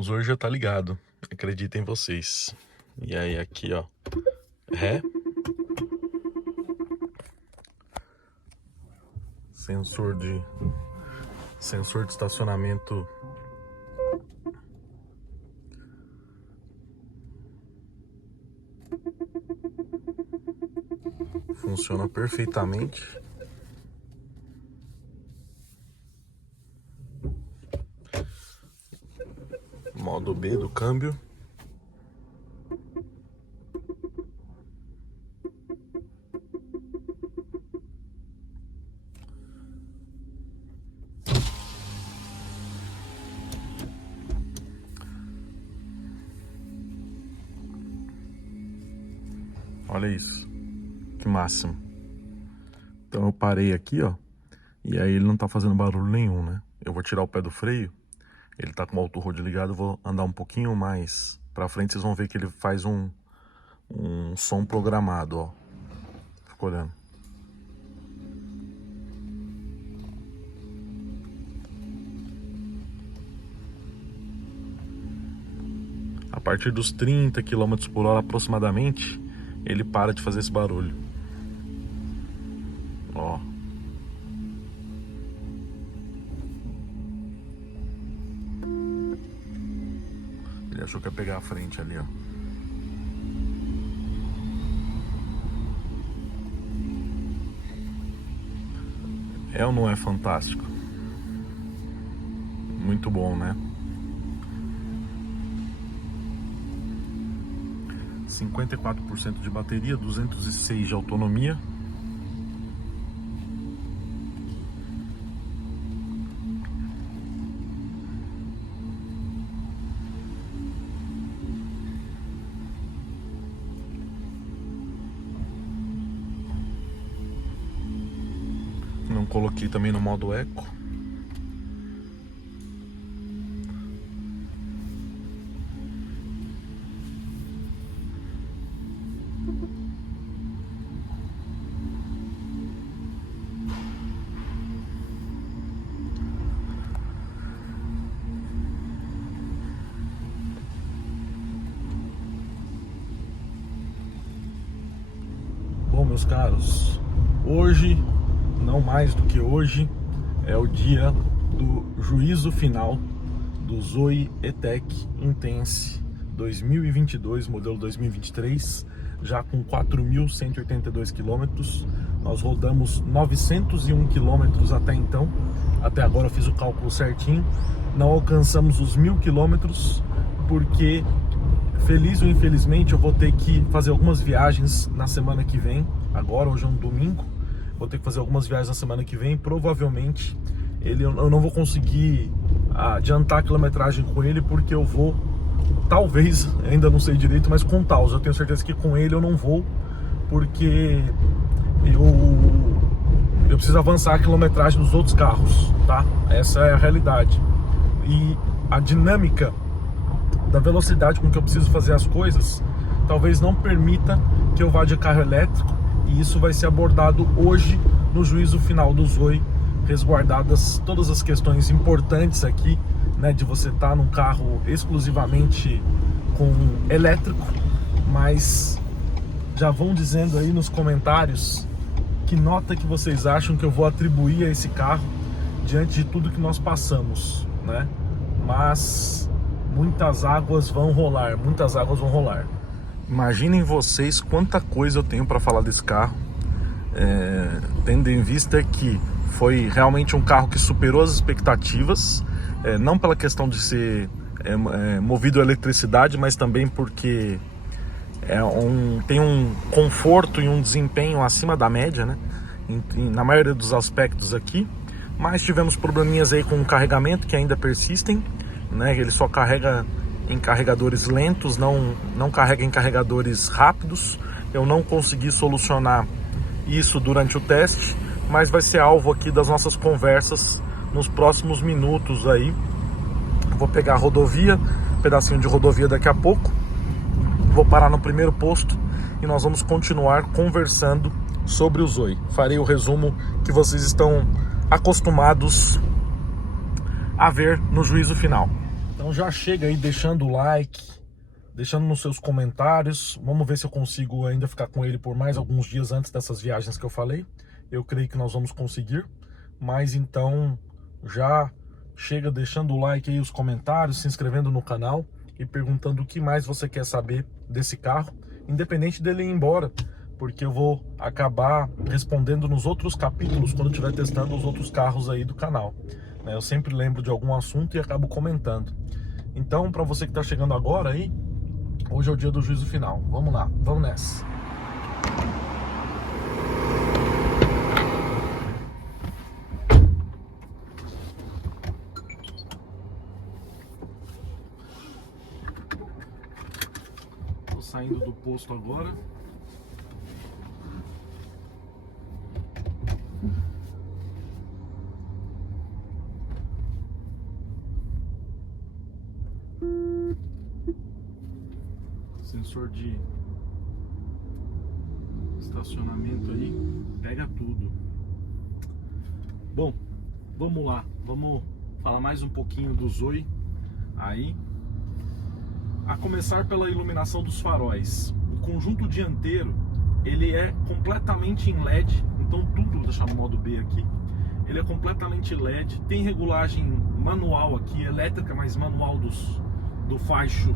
O Zoe já tá ligado, acredito em vocês. E aí aqui, ó, ré, sensor de estacionamento funciona perfeitamente. Modo B do câmbio. Olha isso, que máximo. Então eu parei aqui, ó, e aí ele não tá fazendo barulho nenhum, né? Eu vou tirar o pé do freio, ele tá com o auto-hold ligado, eu vou andar um pouquinho mais pra frente, vocês vão ver que ele faz um som programado, ó. Fica olhando. A partir dos 30 km por hora aproximadamente, ele para de fazer esse barulho. Ó. Ele achou que ia pegar a frente ali, ó. É ou não é fantástico? Muito bom, né? 54% de bateria, 206 de autonomia. Não coloquei também no modo eco. Bom, meus caros, hoje, não mais do que hoje, é o dia do juízo final do Zoe E-Tech Intense 2022, modelo 2023, já com 4.182 quilômetros. Nós rodamos 901 quilômetros até então. Até agora eu fiz o cálculo certinho. Não alcançamos os 1.000 quilômetros porque, feliz ou infelizmente, eu vou ter que fazer algumas viagens na semana que vem. Agora, hoje é um domingo, vou ter que fazer algumas viagens na semana que vem. Provavelmente eu não vou conseguir adiantar a quilometragem com ele, porque eu vou, talvez, ainda não sei direito, mas com Taos. Eu tenho certeza que com ele eu não vou, porque eu preciso avançar a quilometragem dos outros carros, tá? Essa é a realidade. E a dinâmica da velocidade com que eu preciso fazer as coisas talvez não permita que eu vá de carro elétrico, e isso vai ser abordado hoje no juízo final do Zoe, resguardadas todas as questões importantes aqui, né, de você estar num carro exclusivamente com elétrico. Mas já vão dizendo aí nos comentários que nota que vocês acham que eu vou atribuir a esse carro diante de tudo que nós passamos, né? Mas muitas águas vão rolar, muitas águas vão rolar. Imaginem vocês quanta coisa eu tenho para falar desse carro, tendo em vista que foi realmente um carro que superou as expectativas, não pela questão de ser movido a eletricidade, mas também porque tem um conforto e um desempenho acima da média, né? Na maioria dos aspectos aqui. Mas tivemos probleminhas aí com o carregamento que ainda persistem, né? Ele só carrega em carregadores lentos, não carrega em carregadores rápidos. Eu não consegui solucionar isso durante o teste, mas vai ser alvo aqui das nossas conversas nos próximos minutos aí. Vou pegar a rodovia, um pedacinho de rodovia daqui a pouco. Vou parar no primeiro posto e nós vamos continuar conversando sobre o Zoe. Farei o resumo que vocês estão acostumados a ver no juízo final. Então já chega aí deixando o like, deixando nos seus comentários. Vamos ver se eu consigo ainda ficar com ele por mais alguns dias antes dessas viagens que eu falei. Eu creio que nós vamos conseguir. Mas então já chega deixando o like aí, os comentários, se inscrevendo no canal e perguntando o que mais você quer saber desse carro, independente dele ir embora, porque eu vou acabar respondendo nos outros capítulos quando eu estiver testando os outros carros aí do canal. Eu sempre lembro de algum assunto e acabo comentando. Então, para você que está chegando agora aí, hoje é o dia do juízo final. Vamos lá, vamos nessa. Tô saindo do posto agora. Sensor de estacionamento aí, pega tudo. Bom, vamos lá, vamos falar mais um pouquinho do Zoe aí. A começar pela iluminação dos faróis. O conjunto dianteiro, ele é completamente em LED, então tudo, vou deixar no modo B aqui, ele é completamente LED, tem regulagem manual aqui, elétrica, mas manual do faixo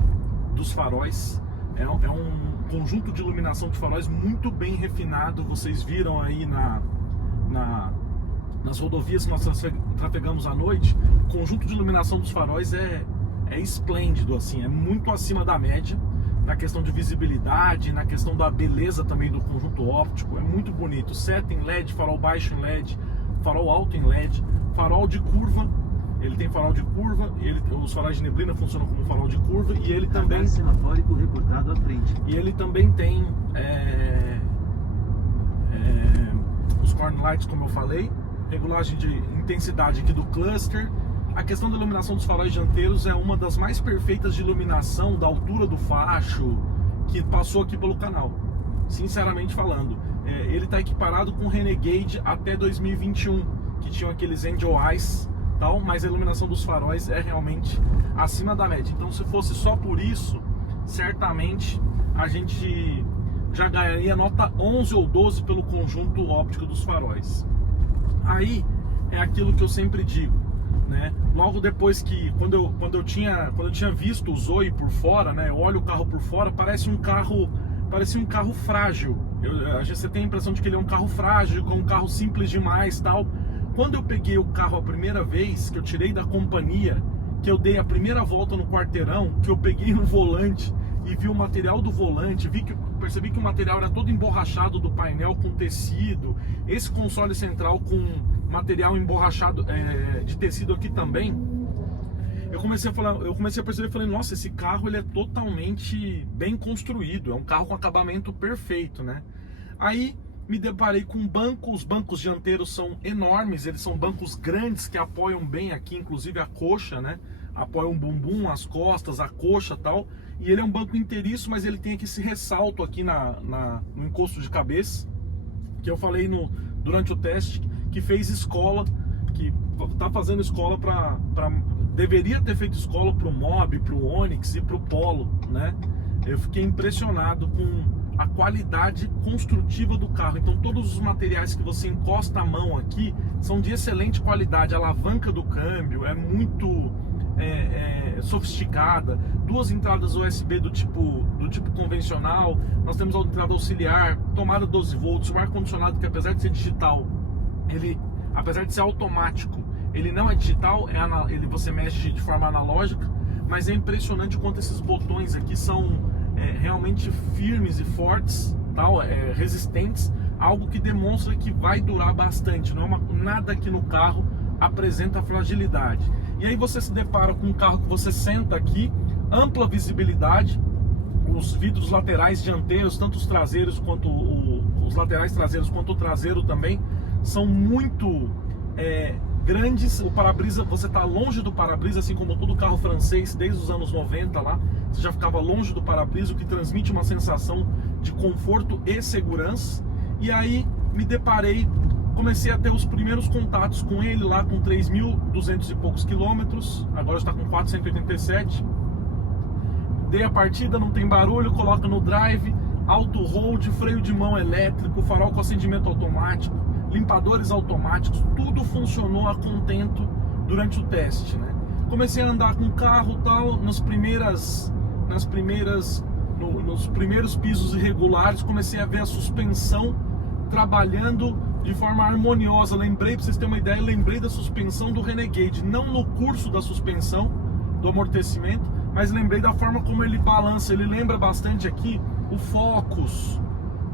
dos faróis. É um conjunto de iluminação de faróis muito bem refinado. Vocês viram aí nas rodovias que nós trafegamos à noite, o conjunto de iluminação dos faróis é esplêndido, assim, é muito acima da média na questão de visibilidade, na questão da beleza também do conjunto óptico. É muito bonito, seta em LED, farol baixo em LED, farol alto em LED, farol de curva. Ele tem farol de curva, os faróis de neblina funcionam como farol de curva, e ele também semafórico reportado à frente. E ele também tem os corn lights, como eu falei, regulagem de intensidade aqui do cluster. A questão da iluminação dos faróis dianteiros é uma das mais perfeitas de iluminação da altura do facho que passou aqui pelo canal, sinceramente falando. Ele está equiparado com o Renegade até 2021, que tinham aqueles Angel Eyes, mas a iluminação dos faróis é realmente acima da média. Então, se fosse só por isso, certamente a gente já ganharia nota 11 ou 12 pelo conjunto óptico dos faróis. Aí é aquilo que eu sempre digo, né? Logo depois que, quando eu tinha visto o Zoe por fora, né? Eu olho o carro por fora, parecia um carro frágil. Você tem a impressão de que ele é um carro frágil, um carro simples demais, tal. Quando eu peguei o carro a primeira vez, que eu tirei da companhia, que eu dei a primeira volta no quarteirão, que eu peguei no volante e vi o material do volante, percebi que o material era todo emborrachado do painel com tecido, esse console central com material emborrachado de tecido aqui também. Eu comecei a perceber, falei, nossa, esse carro ele é totalmente bem construído, é um carro com acabamento perfeito, né? Aí me deparei com os bancos dianteiros são enormes, eles são bancos grandes que apoiam bem aqui, inclusive a coxa, né? Apoiam o bumbum, as costas, a coxa e tal. E ele é um banco inteiriço, mas ele tem aqui esse ressalto aqui no encosto de cabeça, que eu falei durante o teste, que fez escola, que tá fazendo escola deveria ter feito escola para o Mob, para o Onix e para o Polo, né? Eu fiquei impressionado com a qualidade construtiva do carro. Então todos os materiais que você encosta a mão aqui são de excelente qualidade. A alavanca do câmbio é muito sofisticada. Duas entradas USB do tipo convencional. Nós temos a entrada auxiliar, tomada 12 volts, o ar-condicionado, que apesar de ser digital, apesar de ser automático, ele não é digital, você mexe de forma analógica. Mas é impressionante quanto esses botões aqui são realmente firmes e fortes, resistentes, algo que demonstra que vai durar bastante. Não é nada aqui no carro apresenta fragilidade. E aí você se depara com um carro que você senta aqui, ampla visibilidade, os vidros laterais dianteiros, tanto os traseiros quanto os laterais traseiros quanto o traseiro também, são muito grandes. O para-brisa, você está longe do para-brisa, assim como todo carro francês desde os anos 90 lá, você já ficava longe do para-brisa, o que transmite uma sensação de conforto e segurança. E aí me deparei comecei a ter os primeiros contatos com ele lá com 3.200 e poucos quilômetros, agora está com 487. Dei a partida, não tem barulho, coloca no drive, auto hold, freio de mão elétrico, farol com acendimento automático, limpadores automáticos, tudo funcionou a contento durante o teste, né? Comecei a andar com o carro tal, nos primeiros pisos irregulares, comecei a ver a suspensão trabalhando de forma harmoniosa. Lembrei, para vocês terem uma ideia, lembrei da suspensão do Renegade, não no curso da suspensão, do amortecimento, mas lembrei da forma como ele balança. Ele lembra bastante aqui o Focus,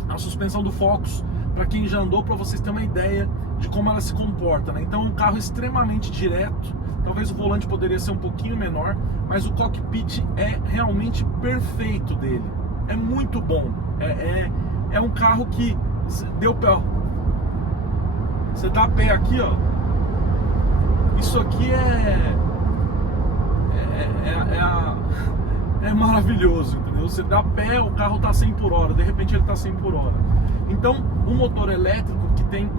a suspensão do Focus, para quem já andou, para vocês terem uma ideia de como ela se comporta, né? Então é um carro extremamente direto, talvez o volante poderia ser um pouquinho menor, mas o cockpit é realmente perfeito dele, é muito bom, é um carro que deu pé, ó. Você dá pé aqui, ó, isso aqui é maravilhoso, entendeu? Você dá pé, o carro tá 100 por hora, de repente ele tá 100 por hora. Então, um motor elétrico que tem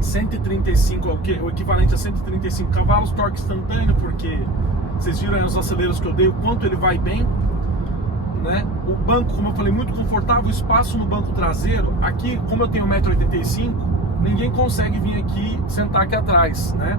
135, o equivalente a 135 cavalos, torque instantâneo, porque vocês viram aí os aceleros que eu dei, o quanto ele vai bem, né? O banco, como eu falei, muito confortável, o espaço no banco traseiro. Aqui, como eu tenho 1,85 m, ninguém consegue vir aqui, sentar aqui atrás, né?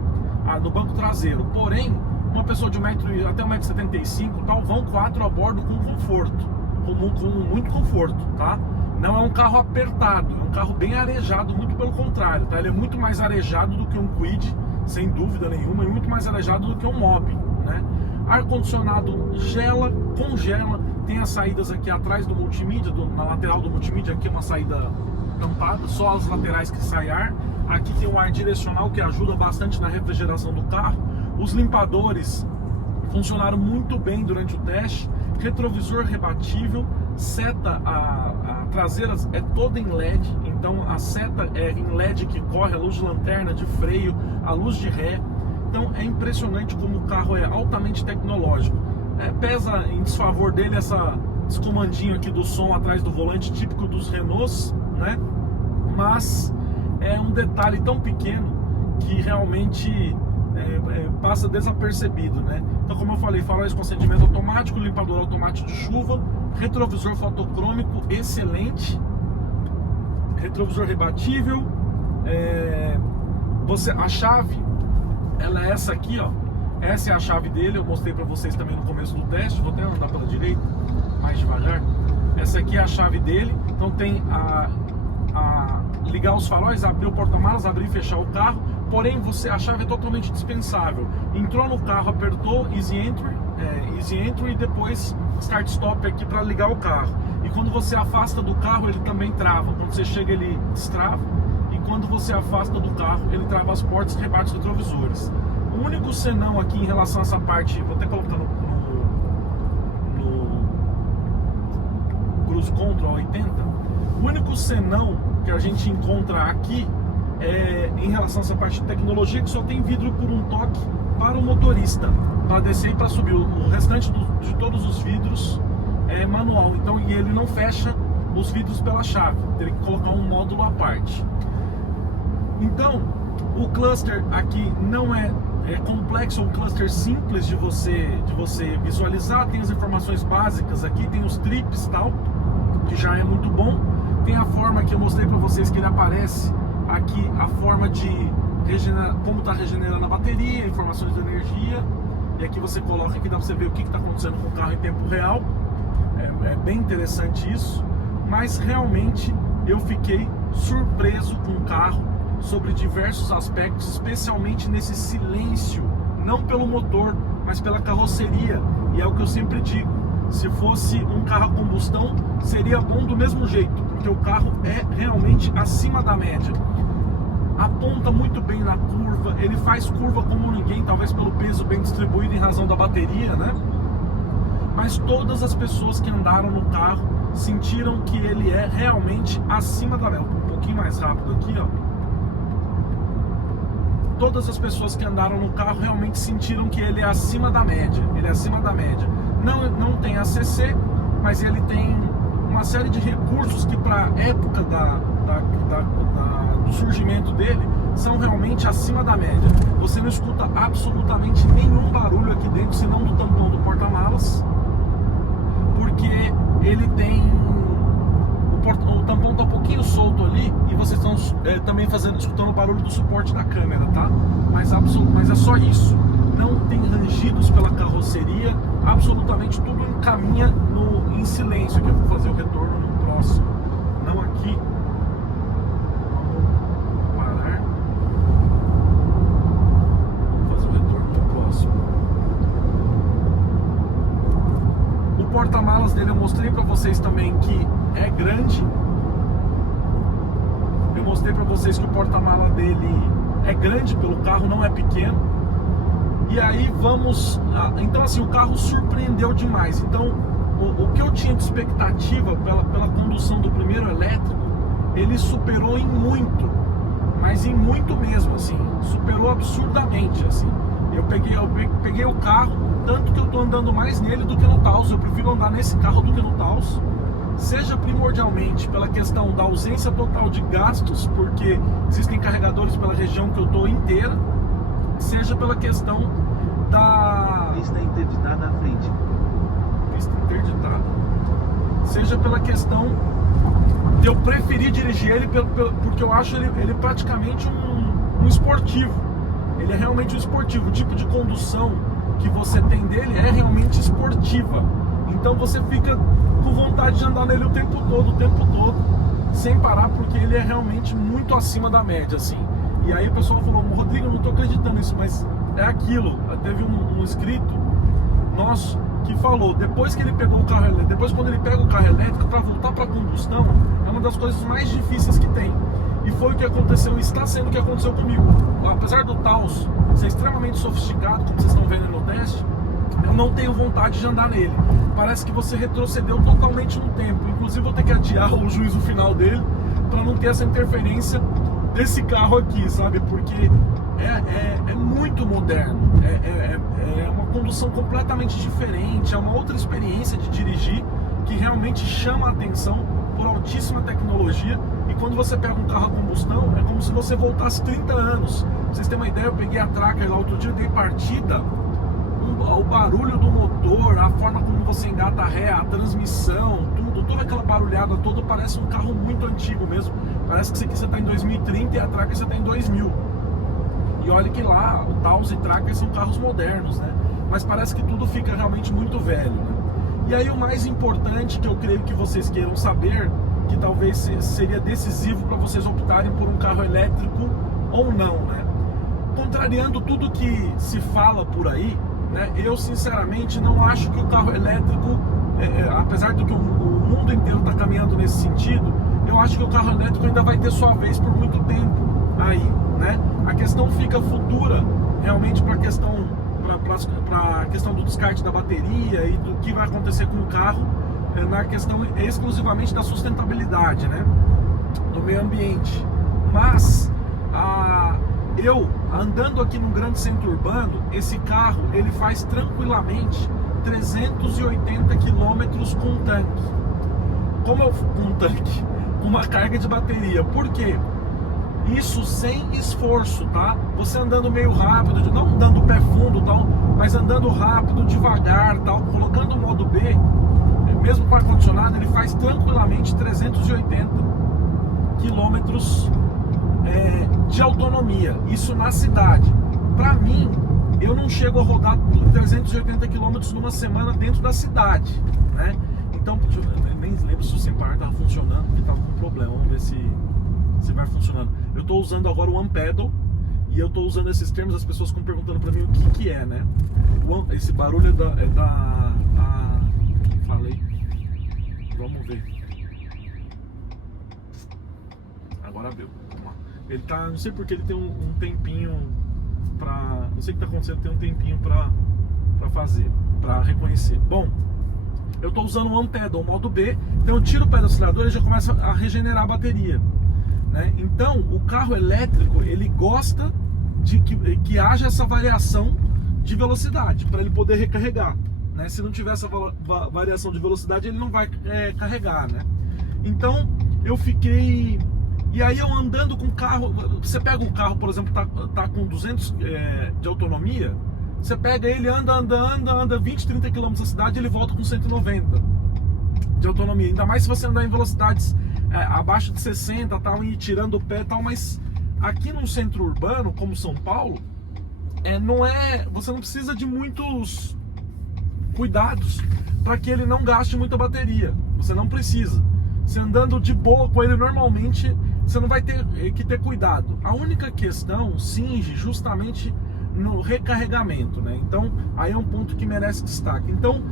No banco traseiro. Porém, uma pessoa de até 1,75 m, tal, vão 4 a bordo com conforto, com muito conforto, tá? Não é um carro apertado, é um carro bem arejado, muito pelo contrário, tá? Ele é muito mais arejado do que um Kwid, sem dúvida nenhuma, e muito mais arejado do que um Mobi, né? Ar-condicionado gela, congela, tem as saídas aqui atrás do multimídia, na lateral do multimídia, aqui é uma saída tampada, só as laterais que sai ar. Aqui tem um ar direcional que ajuda bastante na refrigeração do carro. Os limpadores funcionaram muito bem durante o teste. Retrovisor rebatível, seta a traseira é toda em LED, então a seta é em LED que corre, a luz de lanterna, de freio, a luz de ré. Então é impressionante como o carro é altamente tecnológico. Pesa em desfavor dele esse comandinho aqui do som atrás do volante, típico dos Renaults, né? Mas é um detalhe tão pequeno que realmente passa desapercebido, né? Então, como eu falei, faróis com acendimento automático, limpador automático de chuva, retrovisor fotocrômico excelente, retrovisor rebatível, a chave, ela é essa aqui, ó. Essa é a chave dele, eu mostrei para vocês também no começo do teste. Vou até andar pela direita, mais devagar. Essa aqui é a chave dele, então tem ligar os faróis, abrir o porta-malas, abrir e fechar o carro. Porém, a chave é totalmente dispensável. Entrou no carro, apertou Easy Entry e depois Start Stop aqui para ligar o carro. E quando você afasta do carro, ele também trava. Quando você chega, ele destrava. E quando você afasta do carro, ele trava as portas e rebate os retrovisores. O único senão aqui em relação a essa parte, vou até colocar no Cruise Control 80, o único senão que a gente encontra aqui em relação a essa parte de tecnologia, que só tem vidro por um toque para o motorista, para descer e para subir. O restante de todos os vidros é manual, então, e ele não fecha os vidros pela chave, teria que colocar um módulo à parte. Então, o cluster aqui não é complexo, é um cluster simples de você visualizar. Tem as informações básicas aqui, tem os trips e tal, que já é muito bom. Tem a forma que eu mostrei para vocês, que ele aparece aqui, a forma de como está regenerando a bateria, informações de energia. E aqui você coloca, aqui dá para você ver o que está acontecendo com o carro em tempo real. É bem interessante isso. Mas realmente eu fiquei surpreso com o carro sobre diversos aspectos, especialmente nesse silêncio, não pelo motor, mas pela carroceria. E é o que eu sempre digo, se fosse um carro a combustão, seria bom do mesmo jeito, porque o carro é realmente acima da média. Aponta muito bem na curva, ele faz curva como ninguém, talvez pelo peso bem distribuído em razão da bateria, né? Mas todas as pessoas que andaram no carro sentiram que ele é realmente acima da média. Um pouquinho mais rápido aqui, ó. Todas as pessoas que andaram no carro realmente sentiram que ele é acima da média. Ele é acima da média. Não tem ACC, mas ele tem uma série de recursos que, para a época do surgimento dele são realmente acima da média. Você não escuta absolutamente nenhum barulho aqui dentro, senão do tampão do porta-malas, porque ele tem... O tampão tá um pouquinho solto ali e vocês estão também escutando o barulho do suporte da câmera, tá? Mas é só isso. Não tem rangidos pela carroceria, absolutamente tudo encaminha em silêncio, que eu vou fazer o retorno no próximo. Não aqui. Vamos parar. Vamos fazer o retorno no próximo. O porta-malas dele eu mostrei pra vocês também que é grande. Eu mostrei pra vocês que o porta-mala dele é grande pelo carro, não é pequeno. E aí então assim, o carro surpreendeu demais. Então o que eu tinha de expectativa pela condução do primeiro elétrico, ele superou em muito, mas em muito mesmo, assim, superou absurdamente, assim. Eu peguei o carro, tanto que eu tô andando mais nele do que no Taos. Eu prefiro andar nesse carro do que no Taos, seja primordialmente pela questão da ausência total de gastos, porque existem carregadores pela região que eu tô inteira, seja pela questão da... Pista interditada à frente. Pista interditada. Seja pela questão de eu preferir dirigir ele porque eu acho ele praticamente um esportivo. Ele é realmente um esportivo. O tipo de condução que você tem dele é realmente esportiva. Então você fica com vontade de andar nele o tempo todo, sem parar, porque ele é realmente muito acima da média, assim. E aí o pessoal falou: Rodrigo, eu não tô acreditando nisso, mas é aquilo. Teve um inscrito nosso que falou, depois que ele pegou o carro elétrico, depois quando ele pega o carro elétrico para voltar para combustão, é uma das coisas mais difíceis que tem. E foi o que aconteceu, está sendo o que aconteceu comigo. Apesar do Taos ser extremamente sofisticado, como vocês estão vendo no teste, eu não tenho vontade de andar nele. Parece que você retrocedeu totalmente no tempo. Inclusive vou ter que adiar o juízo final dele para não ter essa interferência desse carro aqui, sabe? Porque é muito moderno, é uma condução completamente diferente, é uma outra experiência de dirigir que realmente chama a atenção por altíssima tecnologia. E quando você pega um carro a combustão, é como se você voltasse 30 anos. Pra vocês terem uma ideia, eu peguei a Tracker lá outro dia, dei partida, o barulho do motor, a forma como você engata a ré, a transmissão, toda aquela barulhada toda, parece um carro muito antigo mesmo. Parece que esse aqui você está em 2030 e a Tracker você está em 2000. E olha que lá, o Taos e Tracker são carros modernos, né? Mas parece que tudo fica realmente muito velho, né? E aí o mais importante que eu creio que vocês queiram saber, que talvez seria decisivo para vocês optarem por um carro elétrico ou não, né? Contrariando tudo que se fala por aí, né? Eu sinceramente não acho que o carro elétrico, apesar de que o mundo inteiro está caminhando nesse sentido, eu acho que o carro elétrico ainda vai ter sua vez por muito tempo aí, né? A questão fica futura realmente para a questão do descarte da bateria e do que vai acontecer com o carro, na questão exclusivamente da sustentabilidade, né? Do meio ambiente. Mas eu andando aqui no grande centro urbano, esse carro ele faz tranquilamente 380 km com tanque. Com tanque, com uma carga de bateria. Por quê? Isso sem esforço, tá? Você andando meio rápido, não andando pé fundo, tal, mas andando rápido, devagar, tal, colocando o modo B, mesmo com ar-condicionado, ele faz tranquilamente 380 quilômetros de autonomia. Isso na cidade. Para mim, eu não chego a rodar 380 quilômetros numa semana dentro da cidade, né? Então, eu nem lembro se o Sempar estava funcionando, porque estava com problema. Vamos ver se vai funcionando. Eu estou usando agora o One Pedal e eu estou usando esses termos, as pessoas ficam perguntando para mim o que é, né? Esse barulho falei. Vamos ver. Agora abriu. Vamos lá. Ele tá, não sei porque ele tem um tempinho pra, não sei o que tá acontecendo, tem um tempinho pra fazer, pra reconhecer. Bom, eu tô usando o One Pedal, o modo B, então eu tiro o pé do acelerador e já começa a regenerar a bateria, né? Então, o carro elétrico, ele gosta de que haja essa variação de velocidade, para ele poder recarregar, né? Se não tiver essa variação de velocidade, ele não vai carregar, né? Então, eu fiquei E aí eu andando com o carro, você pega um carro, por exemplo, tá com 200 de autonomia, você pega ele, anda 20, 30 km na cidade, ele volta com 190 de autonomia. Ainda mais se você andar em velocidades abaixo de 60, tal, e tirando o pé, tal. Mas aqui num centro urbano, como São Paulo, você não precisa de muitos cuidados para que ele não gaste muita bateria. Você não precisa. Você andando de boa com ele normalmente, você não vai ter que ter cuidado. A única questão cinge justamente no recarregamento, né? Então, aí é um ponto que merece destaque. Então,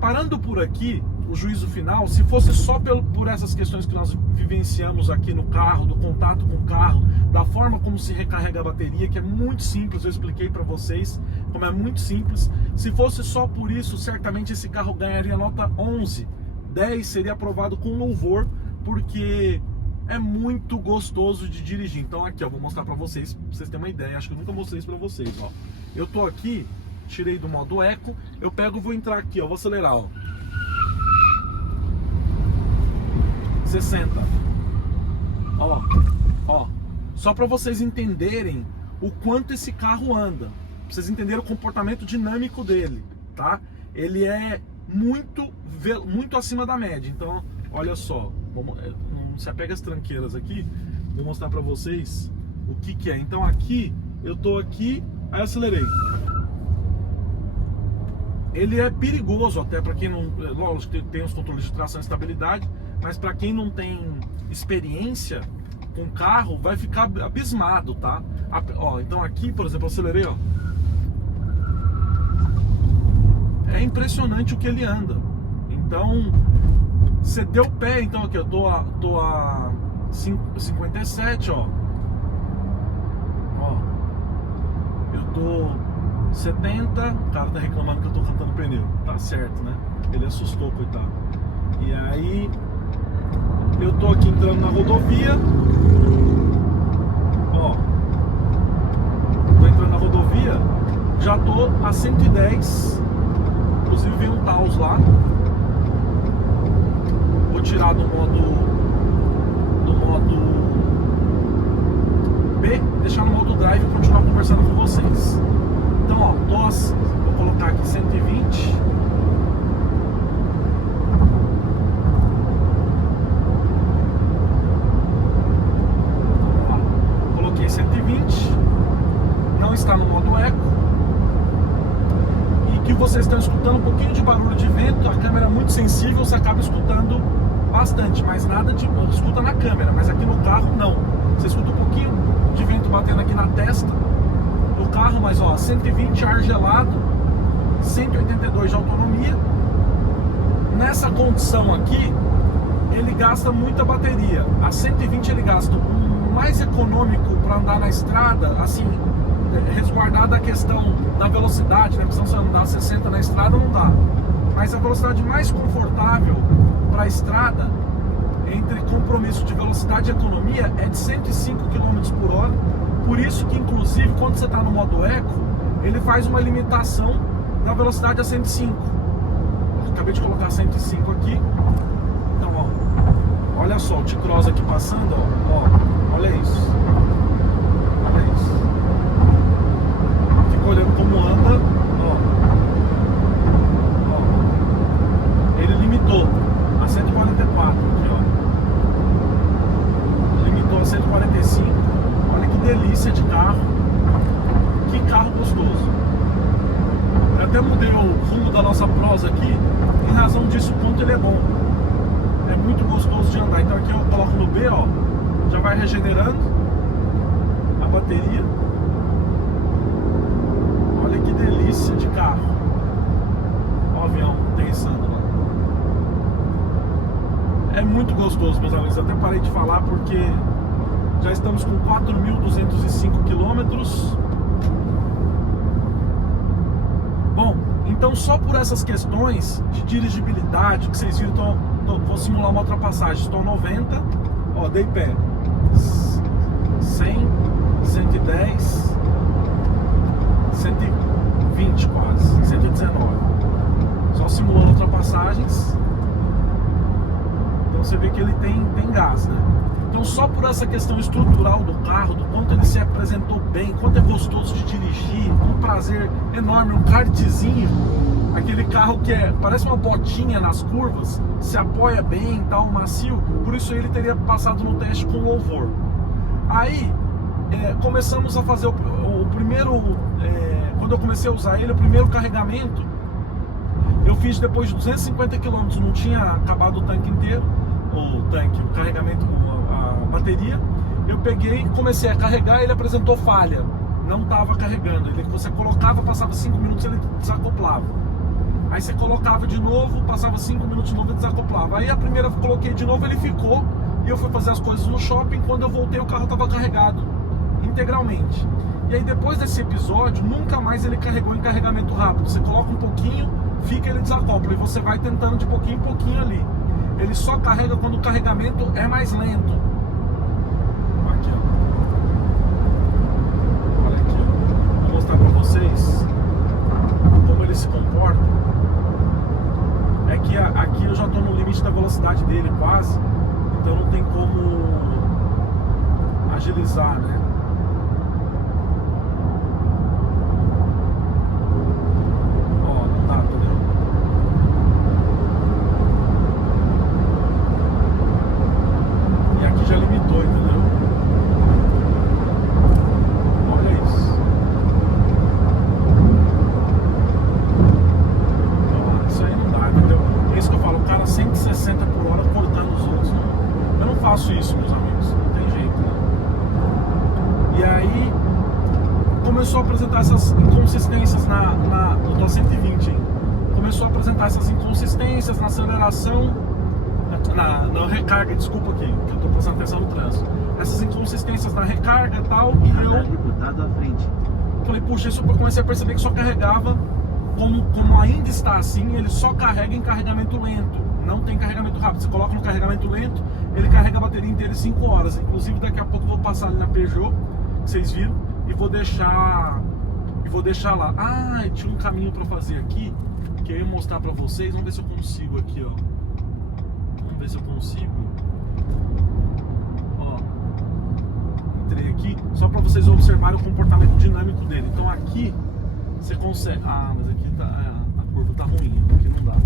parando por aqui, o juízo final, se fosse só por essas questões que nós vivenciamos aqui no carro, do contato com o carro, da forma como se recarrega a bateria, que é muito simples, eu expliquei para vocês como é muito simples. Se fosse só por isso, certamente esse carro ganharia nota 11. 10 seria aprovado com louvor, porque é muito gostoso de dirigir. Então aqui, ó, vou mostrar pra vocês terem uma ideia. Acho que eu nunca mostrei isso pra vocês, ó. Eu tô aqui, tirei do modo eco, eu pego, vou entrar aqui, ó, vou acelerar, ó. 60. Ó. Só pra vocês entenderem o quanto esse carro anda. Pra vocês entenderem o comportamento dinâmico dele, tá? Ele é muito acima da média. Então, olha só, não se apega às tranqueiras aqui, vou mostrar pra vocês o que é. Então aqui, eu tô aqui, aí eu acelerei. Ele é perigoso até para quem não, lógico, tem os controles de tração e estabilidade, mas para quem não tem experiência com carro, vai ficar abismado, tá? Ó, então aqui, por exemplo, eu acelerei, ó. É impressionante o que ele anda. Então, você deu pé, então aqui eu tô a 57, ó. Eu tô 70, o cara tá reclamando que eu tô cantando pneu. Tá certo, né? Ele assustou, coitado. E aí, eu tô aqui entrando na rodovia. Ó, tô entrando na rodovia, já tô a 110. Inclusive vem um Taos lá. Vou tirar do modo B, deixar no modo drive e continuar conversando com vocês. Então, ó, vou colocar aqui 120. Ó, coloquei 120. Não está no modo eco. E que vocês estão escutando um pouquinho de barulho de vento. A câmera é muito sensível, você acaba escutando bastante, mas nada de escuta na câmera, mas aqui no carro não. Você escuta um pouquinho de vento batendo aqui na testa do carro, mas ó, 120 ar gelado, 182 de autonomia. Nessa condição aqui, ele gasta muita bateria. A 120 ele gasta um mais econômico para andar na estrada, assim, resguardada a questão da velocidade, né? Porque se você andar 60 na estrada não dá. Mas a velocidade mais confortável para a estrada, entre compromisso de velocidade e economia, é de 105 km por hora. Por isso que, inclusive, quando você está no modo eco, ele faz uma limitação da velocidade a 105. Eu acabei de colocar 105 aqui. Então, ó, olha só o T-Cross aqui passando, ó, olha isso. Olha isso. Fica olhando como anda, ó. Ele limitou a 144 aqui, ó. Limitou a 145. Olha que delícia de carro. Que carro gostoso. Eu até mudei o rumo da nossa prosa aqui em razão disso, o quanto ele é bom. É muito gostoso de andar. Então aqui eu coloco no B, ó. Já vai regenerando a bateria. Olha que delícia de carro. Ó o avião aterrissando lá. É muito gostoso, meus amigos. Eu até parei de falar porque já estamos com 4.205 quilômetros. Bom, então só por essas questões de dirigibilidade que vocês viram, vou simular uma ultrapassagem. Estou 90, ó, dei pé. 100, 110, 120 quase, 119. Só simulando ultrapassagens. Então você vê que ele tem gás, né? Então só por essa questão estrutural do carro, do quanto ele se apresentou bem, quanto é gostoso de dirigir, um prazer enorme, um kartzinho, aquele carro que parece uma botinha nas curvas, se apoia bem, tal, macio, por isso ele teria passado no teste com louvor. Aí começamos a fazer o primeiro, quando eu comecei a usar ele, o primeiro carregamento, eu fiz depois de 250 km, não tinha acabado o tanque inteiro, o carregamento, a bateria, eu peguei, comecei a carregar, ele apresentou falha, não estava carregando, você colocava, passava 5 minutos, ele desacoplava, aí você colocava de novo, passava 5 minutos de novo e desacoplava, aí a primeira eu coloquei de novo, ele ficou, e eu fui fazer as coisas no shopping, quando eu voltei o carro estava carregado, integralmente, e aí depois desse episódio, nunca mais ele carregou em carregamento rápido, você coloca um pouquinho, fica, ele desacopla, e você vai tentando de pouquinho em pouquinho ali. Ele só carrega quando o carregamento é mais lento. Aqui, ó. Olha aqui, ó. Vou mostrar pra vocês como ele se comporta. É que aqui eu já tô no limite da velocidade dele quase, então não tem como agilizar, né? Faço isso, meus amigos, não tem jeito, né? E aí começou a apresentar essas inconsistências eu tô a 120, hein? Começou a apresentar essas inconsistências na aceleração, na recarga, desculpa aqui, que eu tô prestando atenção no trânsito. Essas inconsistências na recarga e tal, e eu falei, puxa, isso eu comecei a perceber que só carregava, como ainda está assim, ele só carrega em carregamento lento. Não tem carregamento rápido, você coloca no carregamento lento, ele carrega a bateria inteira em 5 horas. Inclusive daqui a pouco eu vou passar ali na Peugeot, que vocês viram, e vou deixar lá. Ah, tinha um caminho para fazer aqui, que eu ia mostrar para vocês. Vamos ver se eu consigo aqui, ó. Vamos ver se eu consigo. Ó, entrei aqui, só para vocês observarem o comportamento dinâmico dele. Então aqui você consegue. Ah, mas aqui a curva tá ruim, aqui não dá.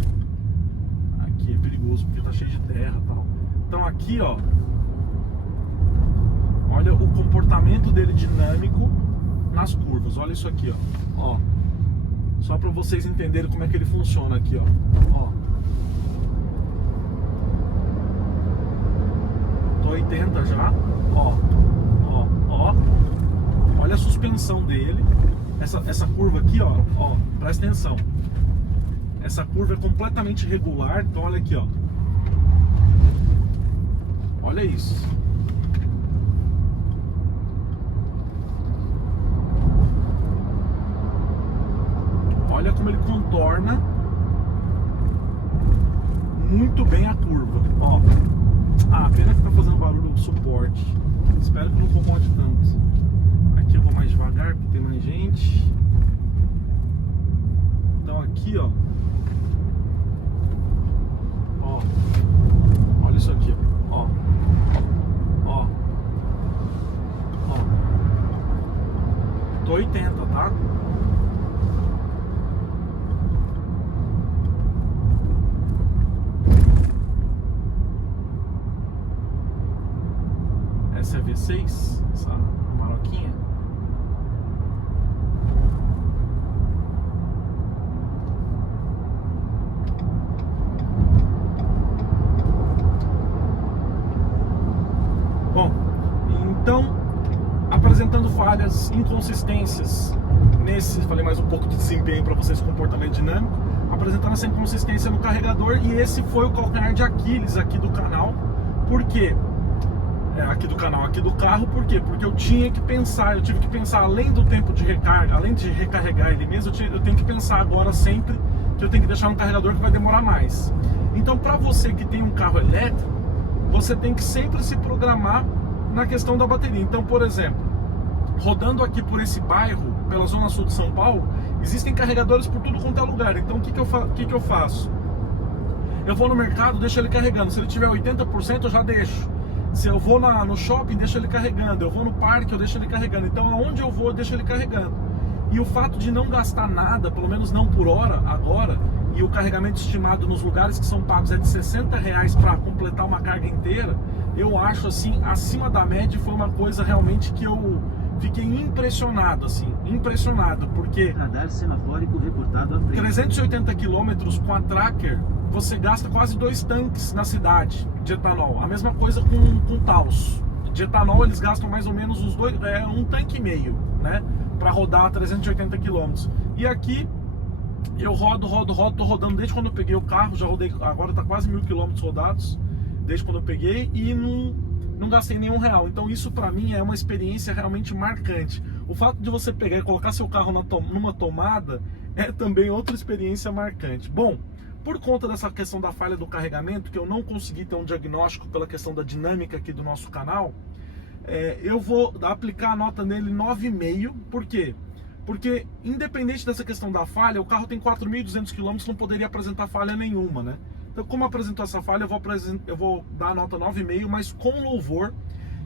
Aqui é perigoso porque tá cheio de terra e tal. Então aqui, ó, olha o comportamento dele dinâmico nas curvas. Olha isso aqui, ó. Só para vocês entenderem como é que ele funciona aqui, ó. Tô 80 já, ó. Olha a suspensão dele. Essa curva aqui, ó, presta atenção. Essa curva é completamente regular, então olha aqui, ó. Olha isso. Olha como ele contorna muito bem a curva, ó. Ah, pena que tá fazendo barulho do suporte. Espero que não incomode tanto. Aqui eu vou mais devagar porque tem mais gente. Então aqui, ó. Olha isso aqui, ó. Tô 80, tá? Essa é a V6, essa maroquinha. Bom, então, apresentando falhas, inconsistências nesse, falei mais um pouco de desempenho para vocês, comportamento dinâmico, apresentando essa inconsistência no carregador, e esse foi o calcanhar de Aquiles aqui do canal. Por quê? Aqui do canal, aqui do carro, por quê? Porque eu tive que pensar além do tempo de recarga, além de recarregar ele mesmo, eu tenho que pensar agora sempre que eu tenho que deixar um carregador que vai demorar mais. Então, para você que tem um carro elétrico, você tem que sempre se programar na questão da bateria. Então, por exemplo, rodando aqui por esse bairro, pela zona sul de São Paulo, existem carregadores por tudo quanto é lugar. Então, o que que eu faço? Eu vou no mercado, deixo ele carregando. Se ele tiver 80%, eu já deixo. Se eu vou no shopping, deixo ele carregando. Eu vou no parque, eu deixo ele carregando. Então, aonde eu vou, eu deixo ele carregando. E o fato de não gastar nada, pelo menos não por hora, agora, e o carregamento estimado nos lugares que são pagos é de R$60 para completar uma carga inteira, eu acho, assim, acima da média. Foi uma coisa realmente que eu fiquei impressionado, assim, impressionado, porque Radar semafórico reportado à frente. 380 quilômetros com a Tracker, você gasta quase 2 tanques na cidade de etanol. A mesma coisa com Taos. De etanol eles gastam mais ou menos uns 1,5 tanque, né, para rodar 380 quilômetros. E aqui eu rodo, tô rodando desde quando eu peguei o carro, já rodei, agora tá quase 1.000 quilômetros rodados, desde quando eu peguei, e não gastei nenhum real. Então isso pra mim é uma experiência realmente marcante. O fato de você pegar e colocar seu carro numa tomada é também outra experiência marcante. Bom, por conta dessa questão da falha do carregamento, que eu não consegui ter um diagnóstico pela questão da dinâmica aqui do nosso canal, eu vou aplicar a nota nele 9,5. Por quê? Porque independente dessa questão da falha, o carro tem 4.200 km, não poderia apresentar falha nenhuma, né? Então, como apresentou essa falha, eu vou dar a nota 9,5, mas com louvor.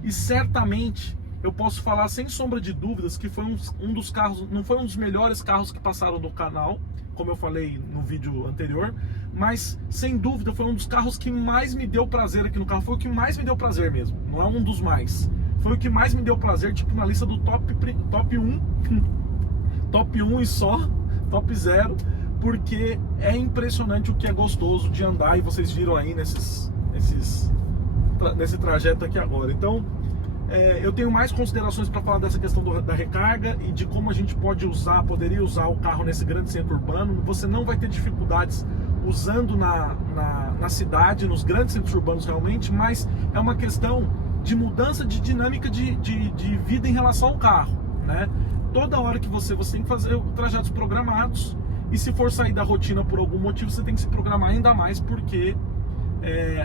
E certamente eu posso falar sem sombra de dúvidas que foi um dos carros, não foi um dos melhores carros que passaram do canal, como eu falei no vídeo anterior, mas sem dúvida foi um dos carros que mais me deu prazer aqui no carro. Foi o que mais me deu prazer mesmo, não é um dos mais. Foi o que mais me deu prazer, tipo na lista do top 1, top 1 e só, top 0, porque é impressionante o que é gostoso de andar, e vocês viram aí nesse trajeto aqui agora. Então, eu tenho mais considerações para falar dessa questão da recarga e de como a gente poderia usar o carro nesse grande centro urbano. Você não vai ter dificuldades usando na cidade, nos grandes centros urbanos realmente, mas é uma questão de mudança de dinâmica de vida em relação ao carro, né? Toda hora que você tem que fazer trajetos programados, e se for sair da rotina por algum motivo, você tem que se programar ainda mais, porque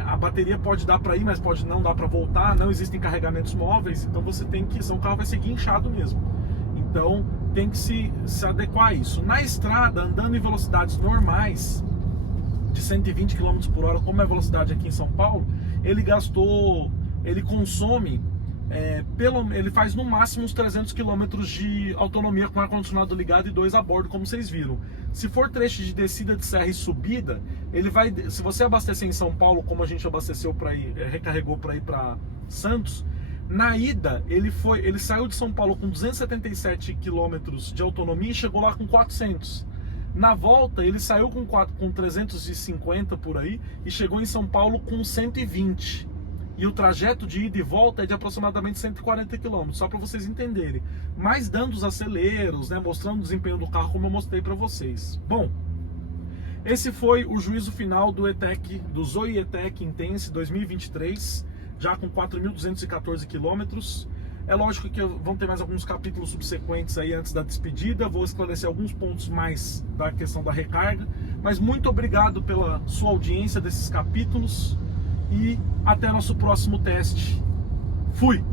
a bateria pode dar para ir, mas pode não dar para voltar, não existem carregamentos móveis, então você tem que, o carro vai seguir inchado mesmo. Então tem que se adequar a isso. Na estrada, andando em velocidades normais, de 120 km por hora, como é a velocidade aqui em São Paulo, ele consome, ele faz no máximo uns 300 km de autonomia com ar-condicionado ligado e 2 a bordo, como vocês viram. Se for trecho de descida de serra e subida, se você abastecer em São Paulo, como a gente abasteceu recarregou para ir para Santos, na ida ele saiu de São Paulo com 277 km de autonomia e chegou lá com 400. Na volta ele saiu com 350 por aí e chegou em São Paulo com 120. E o trajeto de ida e volta é de aproximadamente 140 km, só para vocês entenderem. Mas dando os aceleros, né, mostrando o desempenho do carro como eu mostrei para vocês. Bom, esse foi o juízo final do Zoe E-Tech Intense 2023, já com 4.214 km. É lógico que vão ter mais alguns capítulos subsequentes aí antes da despedida. Vou esclarecer alguns pontos mais da questão da recarga. Mas muito obrigado pela sua audiência desses capítulos. E até nosso próximo teste. Fui!